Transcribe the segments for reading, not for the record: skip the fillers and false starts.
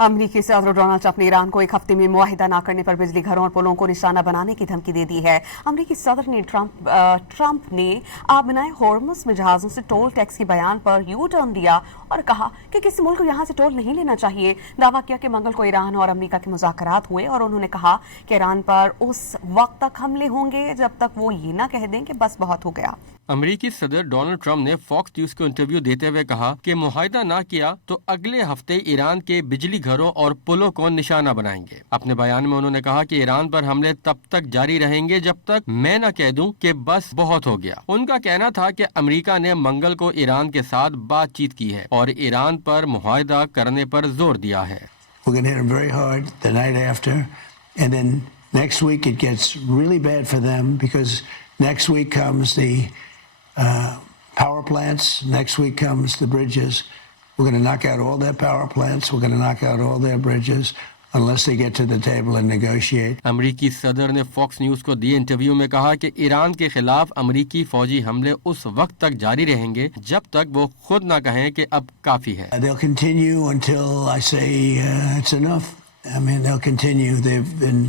अमरीकी सदर Donald Trump ने ईरान को एक हफ्ते में मुआहिदा न करने पर बिजली घरों और पुलों को निशाना बनाने की धमकी दे दी है। अमरीकी सदर ने ट्रंप ने आबनाए होर्मुज में जहाजों से टोल टैक्स के बयान पर यू टर्न दिया और कहा कि किसी मुल्क को यहाँ से टोल नहीं लेना चाहिए। दावा किया कि मंगल को ईरान और अमरीका के मुज़ाकरात हुए और उन्होंने कहा कि ईरान पर उस वक्त तक हमले होंगे जब तक वो ये ना कह दें कि बस बहुत हो गया। अमेरिकी सदर डोनाल्ड ट्रंप ने फॉक्स न्यूज को इंटरव्यू देते हुए कहा कि मुआहिदा ना किया तो अगले हफ्ते ईरान के बिजली घरों और पुलों को निशाना बनाएंगे। अपने बयान में उन्होंने कहा कि ईरान पर हमले तब तक जारी रहेंगे जब तक मैं न कह दूं कि बस बहुत हो गया। उनका कहना था कि अमेरिका ने मंगल को ईरान के साथ बातचीत की है और ईरान पर मुआहिदा करने पर जोर दिया है। Power plants. Next week comes the bridges. We're going to knock out all their power plants. We're going to knock out all their bridges unless they get to the table and negotiate. अमरीकी सदर ने fox news को दिए interview में कहा कि Iran के खिलाफ अमरीकी फौजी हमले उस वक्त तक जारी रहेंगे जब तक वो खुद ना कहें कि अब काफी है। They'll continue until I say it's enough. I mean, they'll continue. They've been,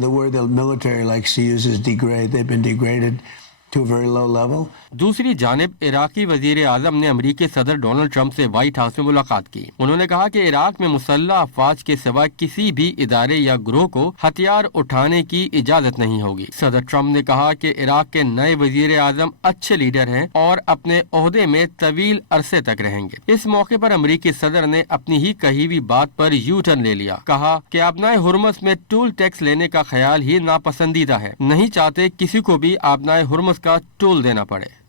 the word the military likes to use is degrade. They've been degraded to a very low level. दूसरी जानिब इराकी वजीर आजम ने अमरीकी सदर डोनाल्ड ट्रंप से white house में मुलाकात की। उन्होंने कहा कि इराक में मुसल्लह अफवाज के सिवा किसी भी इदारे या ग्रोह को हथियार उठाने की इजाजत नहीं होगी। सदर ट्रंप ने कहा कि इराक के नए वजीर आजम अच्छे लीडर हैं और अपने ओहदे में तवील अरसे तक रहेंगे। इस मौके पर अमरीकी सदर ने अपनी ही कही हुई बात पर यू टर्न ले लिया। कहा कि आबनाए हुर्मुज में टोल टैक्स लेने का ख्याल ही नापसंदीदा है। नहीं चाहते किसी को भी आबनाए हुर्मुज का टोल देना पड़े।